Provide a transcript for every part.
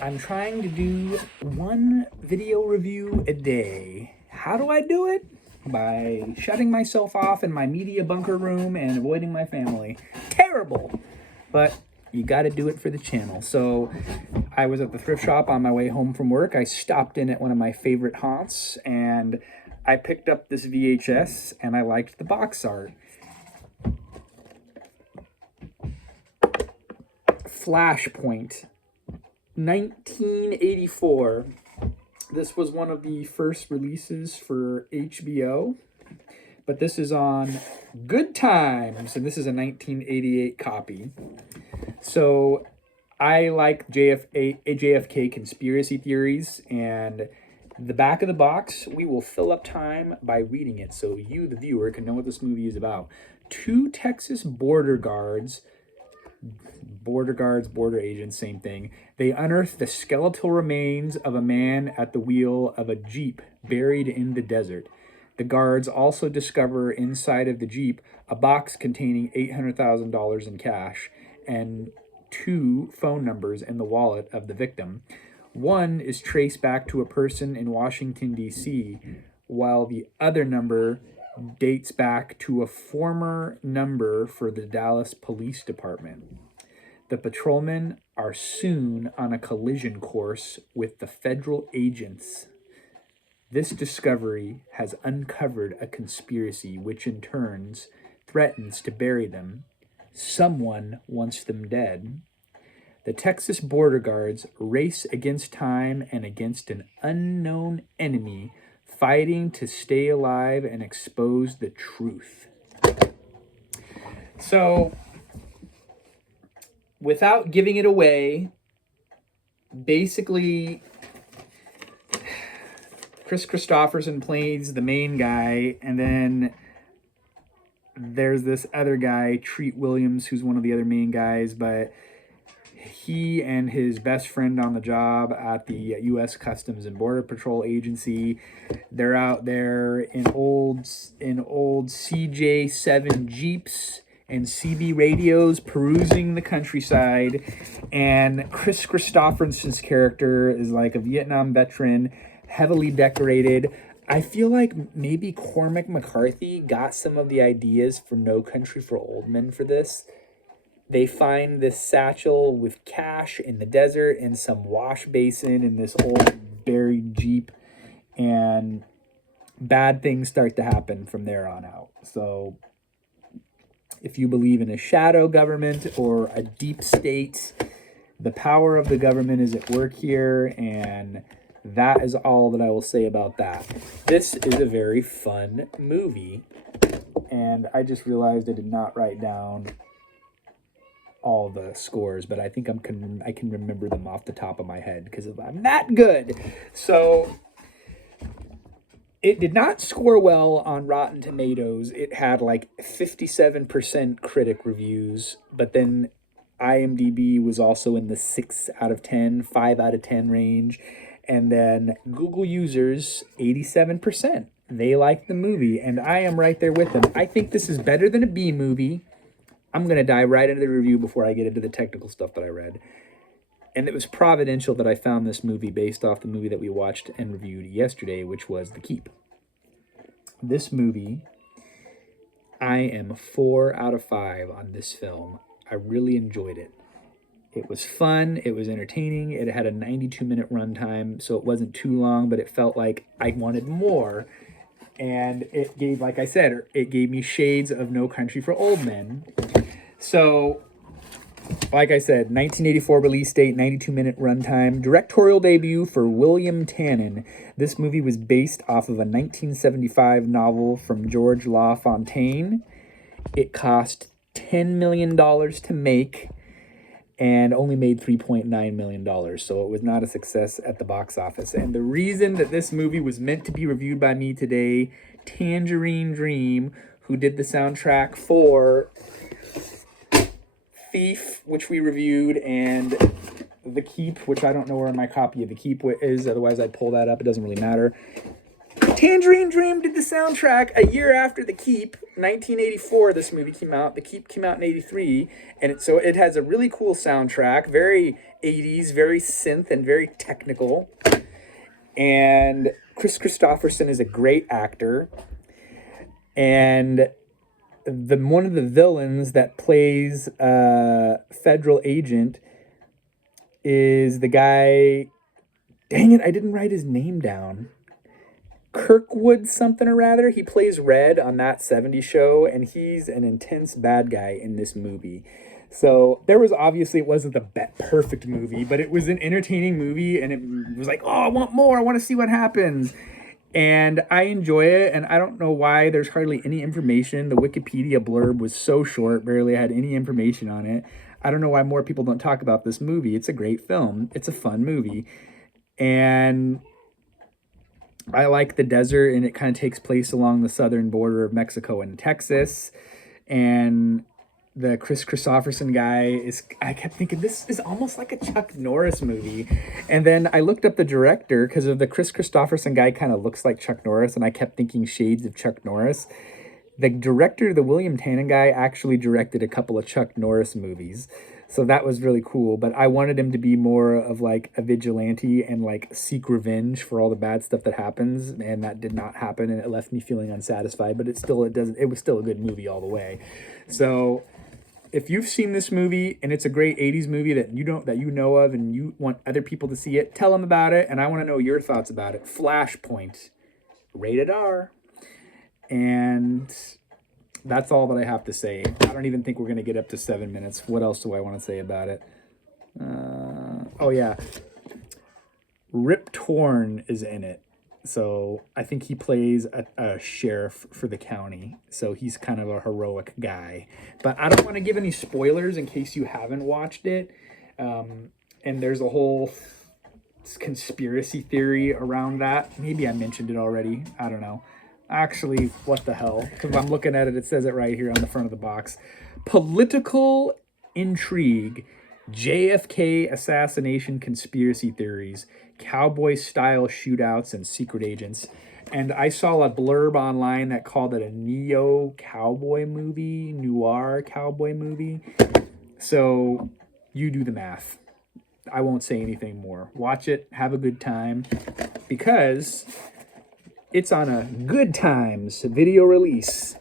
I'm trying to do one video review a day. How do I do it? By shutting myself off in my media bunker room and avoiding my family. Terrible! But you gotta do it for the channel. So I was at the thrift shop on my way home from work. I stopped in at one of my favorite haunts and I picked up this VHS and I liked the box art. Flashpoint, 1984. This was one of the first releases for HBO, but this is on Good Times, and this is a 1988 copy. So I like JFK conspiracy theories, and the back of the box, we will fill up time by reading it so you, the viewer, can know what this movie is about. Two Texas border agents, same thing. They unearth the skeletal remains of a man at the wheel of a Jeep buried in the desert. The guards also discover inside of the Jeep a box containing $800,000 in cash and 2 phone numbers in the wallet of the victim. One is traced back to a person in Washington, D.C., while the other number dates back to a former number for the Dallas Police Department. The patrolmen are soon on a collision course with the federal agents. This discovery has uncovered a conspiracy which in turn threatens to bury them. Someone wants them dead. The Texas border guards race against time and against an unknown enemy, fighting to stay alive and expose the truth. So, without giving it away, basically, Chris Christopherson plays the main guy, and then there's this other guy, Treat Williams, who's one of the other main guys, but he and his best friend on the job at the U.S. Customs and Border Patrol Agency, they're out there in old CJ7 Jeeps and CB radios perusing the countryside, and Chris Christopherson's character is like a Vietnam veteran, heavily decorated. I feel like maybe Cormac McCarthy got some of the ideas for No Country for Old Men for this. They find this satchel with cash in the desert and some wash basin in this old buried Jeep, and bad things start to happen from there on out. So if you believe in a shadow government or a deep state, the power of the government is at work here, and that is all that I will say about that. This is a very fun movie, and I just realized I did not write down all the scores, but I think I can remember them off the top of my head because I'm that good. So it did not score well on Rotten Tomatoes. It had like 57% critic reviews, but then IMDb was also in the 6 out of 10, 5 out of 10 range. And then Google users, 87%. They like the movie, and I am right there with them. I think this is better than a B movie. I'm going to dive right into the review before I get into the technical stuff that I read. And it was providential that I found this movie based off the movie that we watched and reviewed yesterday, which was The Keep. This movie, I am 4 out of 5 on this film. I really enjoyed it. It was fun, it was entertaining, it had a 92-minute runtime, so it wasn't too long, but it felt like I wanted more. And it gave, like I said, it gave me shades of No Country for Old Men. So, like I said, 1984 release date, 92-minute runtime, directorial debut for William Tannen. This movie was based off of a 1975 novel from George LaFontaine. It cost $10 million to make and only made $3.9 million, so it was not a success at the box office. And the reason that this movie was meant to be reviewed by me today, Tangerine Dream, who did the soundtrack for Thief, which we reviewed, and The Keep, which I don't know where my copy of The Keep is, otherwise I'd pull that up, it doesn't really matter. Tangerine Dream did the soundtrack a year after The Keep. 1984 this movie came out. The Keep came out in 83, and it has a really cool soundtrack, very 80s, very synth and very technical. And Chris Christopherson is a great actor. And the one of the villains that plays a federal agent is the guy. Dang it, I didn't write his name down. Kirkwood something or rather. He plays Red on That 70s Show, and he's an intense bad guy in this movie. So there was obviously, it wasn't the perfect movie, but it was an entertaining movie, and it was like, oh, I want more. I want to see what happens. And I enjoy it, and I don't know why there's hardly any information. The Wikipedia blurb was so short, barely had any information on it. I don't know why more people don't talk about this movie. It's a great film. It's a fun movie. And I like the desert, and it kind of takes place along the southern border of Mexico and Texas. And the Chris Christopherson guy is, I kept thinking, this is almost like a Chuck Norris movie. And then I looked up the director because of the Chris Christopherson guy kind of looks like Chuck Norris, and I kept thinking shades of Chuck Norris. The director, the William Tannen guy, actually directed a couple of Chuck Norris movies. So that was really cool, but I wanted him to be more of like a vigilante and like seek revenge for all the bad stuff that happens, and that did not happen, and it left me feeling unsatisfied, but it was still a good movie all the way. So if you've seen this movie and it's a great 80s movie that you know of and you want other people to see it, tell them about it, and I want to know your thoughts about it. Flashpoint, rated R. And that's all that I have to say. I don't even think we're going to get up to 7 minutes. What else do I want to say about it? Oh, yeah. Rip Torn is in it. So I think he plays a sheriff for the county. So he's kind of a heroic guy. But I don't want to give any spoilers in case you haven't watched it. And there's a whole conspiracy theory around that. Maybe I mentioned it already. I don't know. Actually, what the hell? Because I'm looking at it, it says it right here on the front of the box. Political intrigue, JFK assassination conspiracy theories, cowboy-style shootouts, and secret agents. And I saw a blurb online that called it a neo-cowboy movie, noir cowboy movie. So you do the math. I won't say anything more. Watch it, have a good time, because it's on a Good Times video release.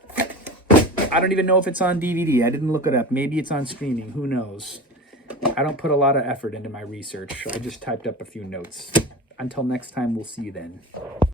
I don't even know if it's on DVD. I didn't look it up. Maybe it's on streaming. Who knows? I don't put a lot of effort into my research. I just typed up a few notes. Until next time, we'll see you then.